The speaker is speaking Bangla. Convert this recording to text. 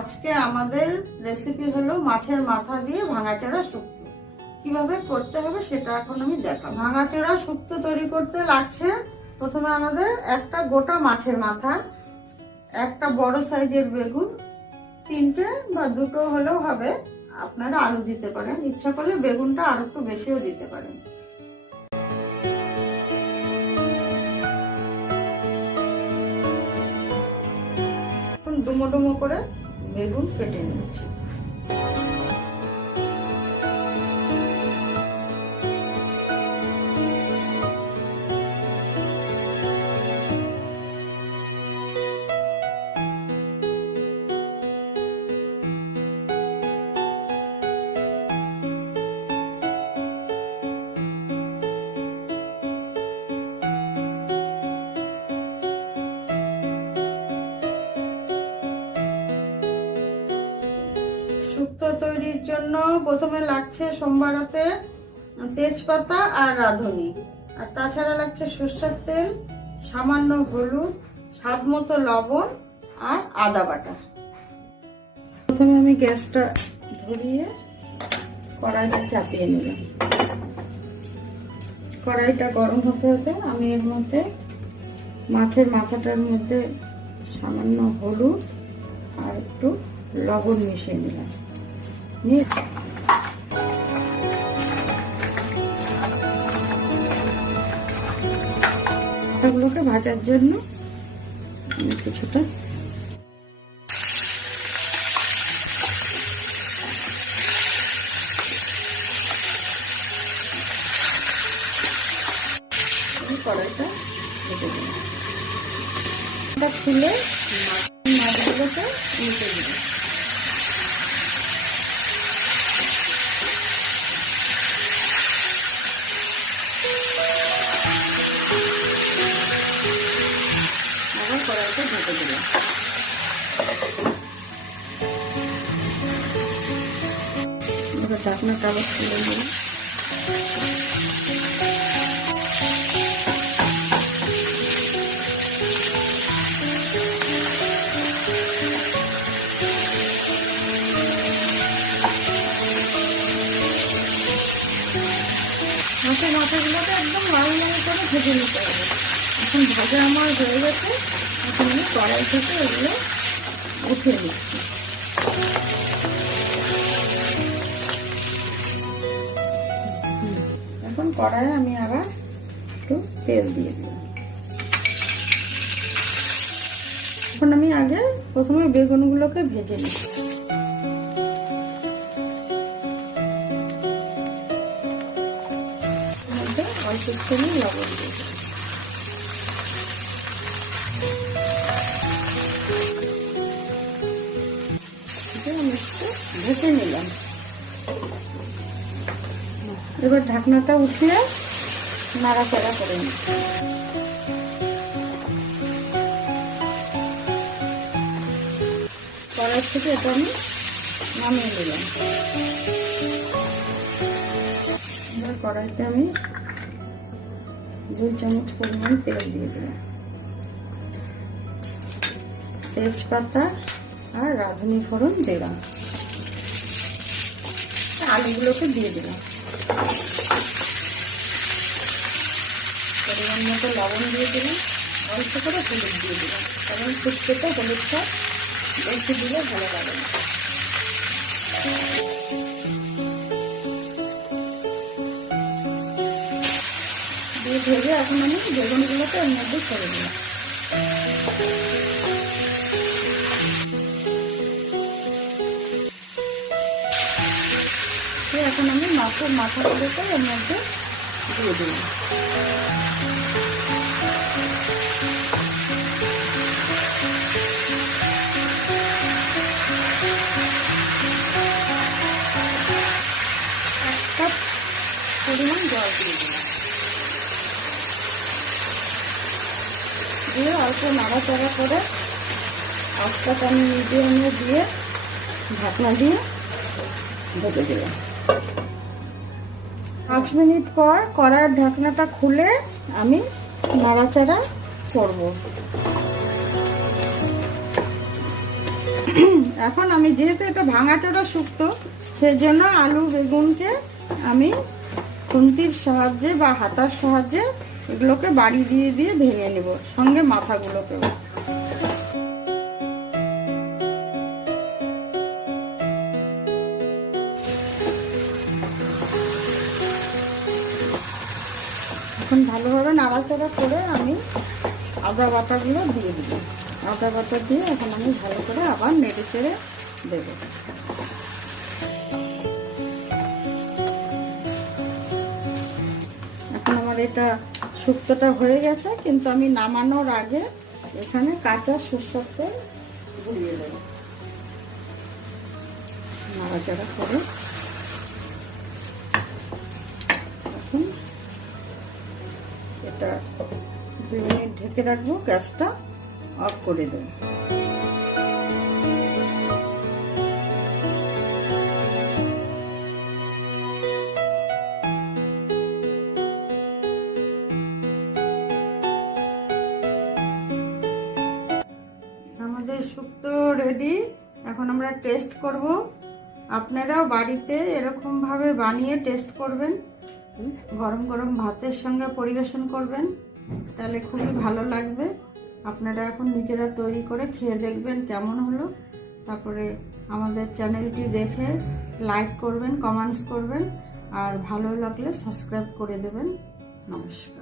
আজকে আমাদের রেসিপি হলো মাছের মাথা দিয়ে ভাঙাচোরা শুক্তো। কিভাবে করতে হবে সেটা এখন আমি দেখাবো। ভাঙাচোরা শুক্তো তৈরি করতে লাগছে প্রথমে আমাদের একটা গোটা মাছের মাথা, একটা বড় সাইজের বেগুন, তিনটে বা দুটো হলেও হবে, আপনারা আলু দিতে পারেন, ইচ্ছা করলে বেগুনটা আর একটু বেশিও দিতে পারেন। ডুমো ডুমো করে বেগুন কেটে নিচ্ছি। শুক্তো তৈরির জন্য প্রথমে লাগছে সোমবারাতে তেজপাতা আর রাঁধুনি, আর তাছাড়া লাগছে সরষের তেল, সামান্য হলুদ, স্বাদ মতো লবণ আর আদা বাটা। প্রথমে আমি গ্যাসটা ধরিয়ে কড়াইটা চাপিয়ে নিলাম। কড়াইটা গরম হতে হতে আমি এর মধ্যে মাছের মাথাটার মধ্যে সামান্য হলুদ আর একটু লবণ মিশিয়ে নিলাম। মাথাগুলোকে ভাজার জন্য আমি কিছুটা কড়াইটা ঢেকে দিলাম। এটা খুলে মাছগুলোকে উল্টে দিলাম। আবার কড়াইটা ঢেকে দিলাম। ঢাকনাটা আবার খুলে নিলাম। মাছের মাথাগুলোকে একদম লাল লাল করে ভেজে নিতে হবে। এখন ভাজা আমার হয়ে গেছে, এখন আমি কড়াই থেকে এগুলো উঠিয়ে নিচ্ছি। এখন কড়াইয়ে আমি আবার একটু তেল দিয়ে দিলাম। এখন আমি আগে প্রথমে বেগুনগুলোকে ভেজে নিচ্ছি। অল্প একটু লবণ দিয়ে দিলাম। আমি একটু ভেজে নিলাম। এবার ঢাকনাটা উঠিয়ে নাড়াচাড়া করে নিচ্ছি। কড়াই থেকে এটা আমি নামিয়ে নিলাম। এবার কড়াইতে আমি 2 চামচ পরিমাণ তেল দিয়ে দিলাম। তেজপাতা আর রাঁধুনি ফোড়ন দিলাম। আলুগুলোকে দিয়ে দিলাম। পরিমাণ মতো লবণ দিয়ে দিলাম, অল্প করে হলুদ দিয়ে দিলাম, কারণ শুক্তোতে হলুদটা বেশি দিলে ভালো লাগে না। দিয়ে ভেজে এখন আমি বেগুনগুলোকে এর মধ্যে ছেড়ে দিলাম। এখন আমি মাছের মাথাগুলোকে এর মধ্যে দিয়ে দিলাম। এক কাপ পরিমাণ জল দিয়ে দিলাম। দিয়ে অল্প নাড়াচাড়া করে আস্তাটা আমি মিডিয়ামে দিয়ে ঢাকনা দিয়ে ঢেকে দিলাম। 5 মিনিট পর কড়াইয়ের ঢাকনাটা খুলে আমি নাড়াচাড়া করব। এখন আমি যেহেতু এটা ভাঙাচোরা শুক্তো, সেই জন্য আলু বেগুনকে আমি খুন্তির সাহায্যে বা হাতার সাহায্যে এগুলোকে বাড়ি দিয়ে দিয়ে ভেঙে নেব, সঙ্গে মাথাগুলোকেও। এখন ভালোভাবে নাড়াচাড়া করে আমি আদা বাটাগুলো দিয়ে দিব। আদা বাটা দিয়ে এখন আমি ভালো করে আবার নেড়ে চেড়ে দেব। এখন আমার এটা শুক্তোটা হয়ে গেছে, কিন্তু আমি নামানোর আগে এখানে কাঁচা সরষের তেল গুলিয়ে দেব। নাড়াচাড়া করে এখন এটা 2 মিনিট ঢেকে রাখবো, গ্যাসটা অফ করে দেব। আমাদের শুক্তো রেডি। এখন আমরা টেস্ট করব। আপনারাও বাড়িতে এরকম ভাবে বানিয়ে টেস্ট করবেন, গরম গরম ভাতের সঙ্গে পরিবেশন করবেন, তাহলে খুবই ভালো লাগবে। আপনারা এখন নিজেরা তৈরি করে খেয়ে দেখবেন কেমন হলো। তারপরে আমাদের চ্যানেলটি দেখে লাইক করবেন, কমেন্টস করবেন, আর ভালো লাগলে সাবস্ক্রাইব করে দেবেন। নমস্কার।